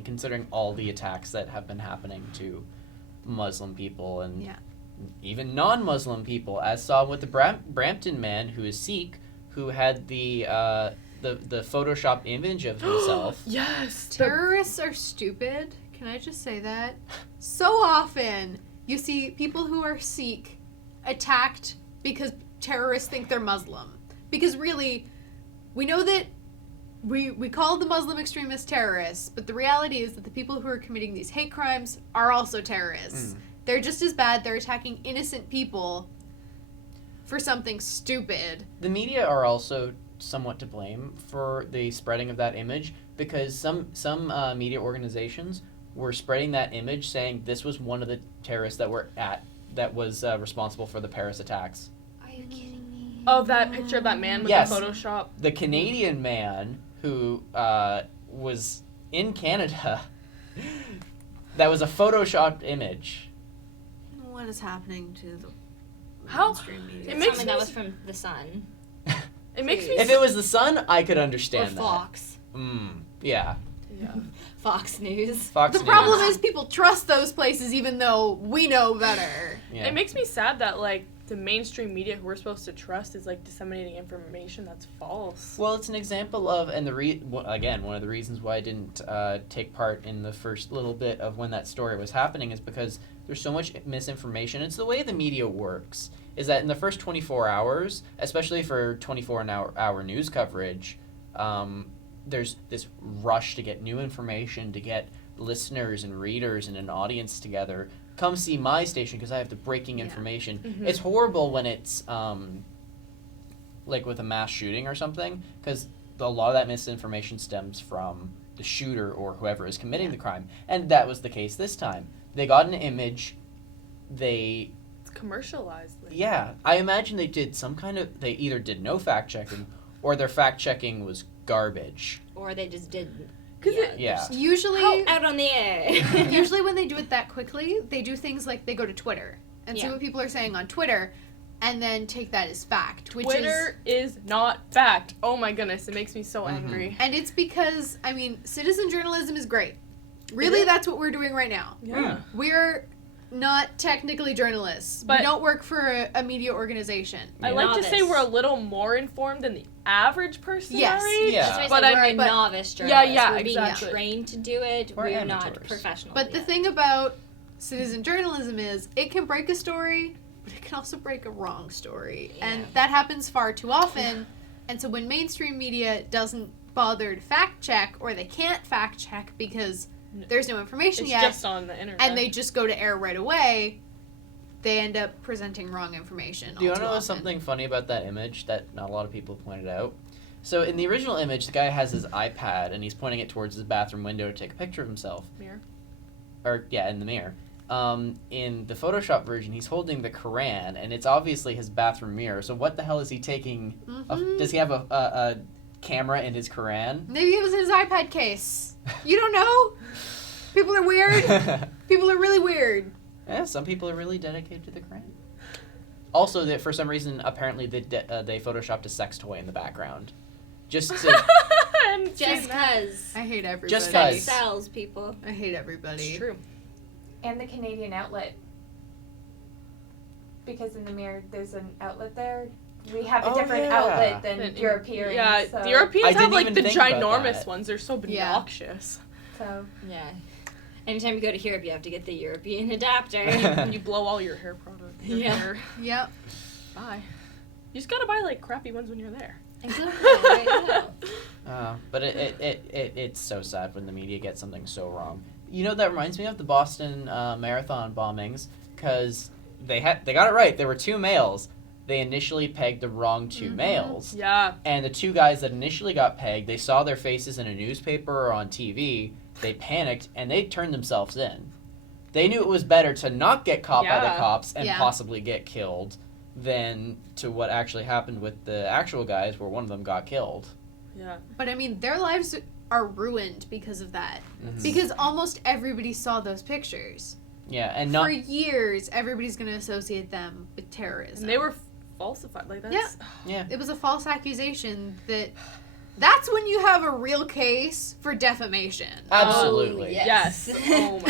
considering all the attacks that have been happening to Muslim people and even non-Muslim people, as saw with the Brampton man who is Sikh, who had the Photoshop image of himself. Yes! Terrorists are stupid. Can I just say that? So often, you see people who are Sikh attacked because terrorists think they're Muslim. Because really, we know that we call the Muslim extremists terrorists, but the reality is that the people who are committing these hate crimes are also terrorists. They're just as bad. They're attacking innocent people for something stupid. The media are also somewhat to blame for the spreading of that image, because some media organizations were spreading that image saying this was one of the terrorists that was responsible for the Paris attacks. Are you kidding me? Of that picture of that man with Yes. the Photoshop. The Canadian man who was in Canada, that was a photoshopped image. What is happening to the mainstream media? It makes Something that was from The Sun. It makes me... If it was the Sun, I could understand Or that. Fox. Yeah. Yeah. Fox News. Fox The News. problem is people trust those places even though we know better. Yeah. It makes me sad that, like, the mainstream media who we're supposed to trust is, like, disseminating information that's false. Well, it's an example of, and again, one of the reasons why I didn't take part in the first little bit of when that story was happening is because there's so much misinformation. It's the way the media works, is that in the first 24 hours, especially for 24-hour news coverage, there's this rush to get new information, to get listeners and readers and an audience together. Come see my station because I have the breaking information. Mm-hmm. It's horrible when it's like with a mass shooting or something, because a lot of that misinformation stems from the shooter or whoever is committing the crime. And that was the case this time. They got an image, It's commercialized. Like. yeah, I imagine they did they either did no fact-checking or their fact-checking was garbage. Or they just didn't. Yeah. Usually, Out on the air. usually when they do it that quickly, they do things like they go to Twitter and see Yeah. what people are saying on Twitter, and then take that as fact. Which Twitter is not fact. Oh my goodness, it makes me so angry. and it's because citizen journalism is great. Really, that's what we're doing right now. Yeah. We're not technically journalists. But- we don't work for a media organization. I like to say Novice. we're a little more informed than the average person Yes. our age. Yeah. That's why I But said we're I a mean, novice Yeah, journalists. yeah, we're exactly. being trained to do it. We're We're not amateurs. professional. But the yet. thing about citizen journalism is it can break a story, but it can also break a wrong story. Yeah. And that happens far too often. And so when mainstream media doesn't bother to fact check, or they can't fact check because there's no information It's yet, just on the internet. and they just go to air right away, they end up presenting wrong information. Do you all want too to know often. something funny about that image that not a lot of people pointed out? So in the original image, the guy has his iPad and he's pointing it towards his bathroom window to take a picture of himself. Mirror. Or, yeah, in the mirror. In the Photoshop version, he's holding the Quran, and it's obviously his bathroom mirror. So what the hell is he taking? Does he have a camera in his Quran? Maybe it was in his iPad case. You don't know? People are weird. People are really weird. Yeah, some people are really dedicated to the Quran. Also, for some reason, apparently they photoshopped a sex toy in the background. Just to... just because I hate everybody. Just 'cause. sells people. I hate everybody. It's true. And the Canadian outlet. Because in the mirror, there's an outlet there. We have a Oh, different yeah. outlet than And- Europeans. Yeah, so, the Europeans I have didn't like even the think about ginormous that. ones. They're so Yeah. obnoxious. So Yeah. Anytime you go to Europe, you have to get the European adapter. You blow all your hair product. Yeah. Hair. Yep. Bye. You just gotta buy like crappy ones when you're there. Exactly. I know. But it's so sad when the media gets something so wrong. You know, that reminds me of the Boston Marathon bombings, because they got it right. There were two males. They initially pegged the wrong two males. Yeah. And the two guys that initially got pegged, they saw their faces in a newspaper or on TV. They panicked, and they turned themselves in. They knew it was better to not get caught by the Yeah. cops and Yeah. possibly get killed than to what actually happened with the actual guys, where one of them got killed. Yeah. But I mean, their lives are ruined because of that. Mhm. Because almost everybody saw those pictures. Yeah, and For not... years, everybody's going to associate them with terrorism. And they were falsified. Like that's. Yeah. Yeah. It was a false accusation that That's when you have a real case for defamation. Absolutely. Oh, Yes. Oh my